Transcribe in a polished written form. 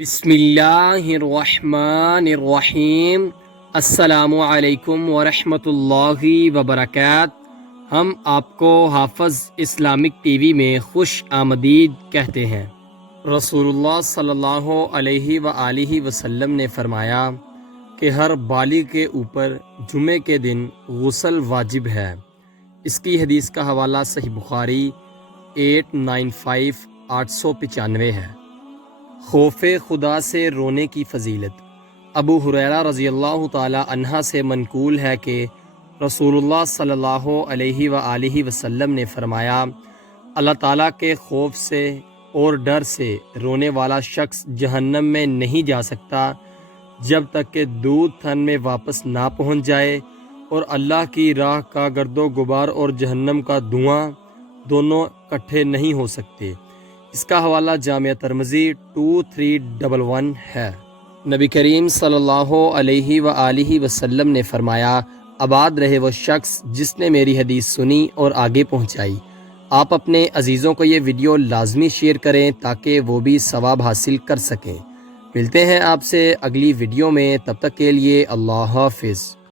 بسم اللہ الرحمن الرحیم۔ السلام علیکم ورحمۃ اللہ وبرکاتہ۔ ہم آپ کو حافظ اسلامک ٹی وی میں خوش آمدید کہتے ہیں۔ رسول اللہ صلی اللہ علیہ وآلہ وسلم نے فرمایا کہ ہر بالغ کے اوپر جمعے کے دن غسل واجب ہے۔ اس کی حدیث کا حوالہ صحیح بخاری 895 ہے۔ خوف خدا سے رونے کی فضیلت۔ ابو ہریرہ رضی اللہ تعالی عنہ سے منقول ہے کہ رسول اللہ صلی اللہ علیہ وآلہ وسلم نے فرمایا، اللہ تعالیٰ کے خوف سے اور ڈر سے رونے والا شخص جہنم میں نہیں جا سکتا جب تک کہ دودھ تھن میں واپس نہ پہنچ جائے، اور اللہ کی راہ کا گرد و غبار اور جہنم کا دھواں دونوں اکٹھے نہیں ہو سکتے۔ اس کا حوالہ جامعہ ترمذی 2311 ہے۔ نبی کریم صلی اللہ علیہ وآلہ وسلم نے فرمایا، آباد رہے وہ شخص جس نے میری حدیث سنی اور آگے پہنچائی۔ آپ اپنے عزیزوں کو یہ ویڈیو لازمی شیئر کریں تاکہ وہ بھی ثواب حاصل کر سکیں۔ ملتے ہیں آپ سے اگلی ویڈیو میں، تب تک کے لیے اللہ حافظ۔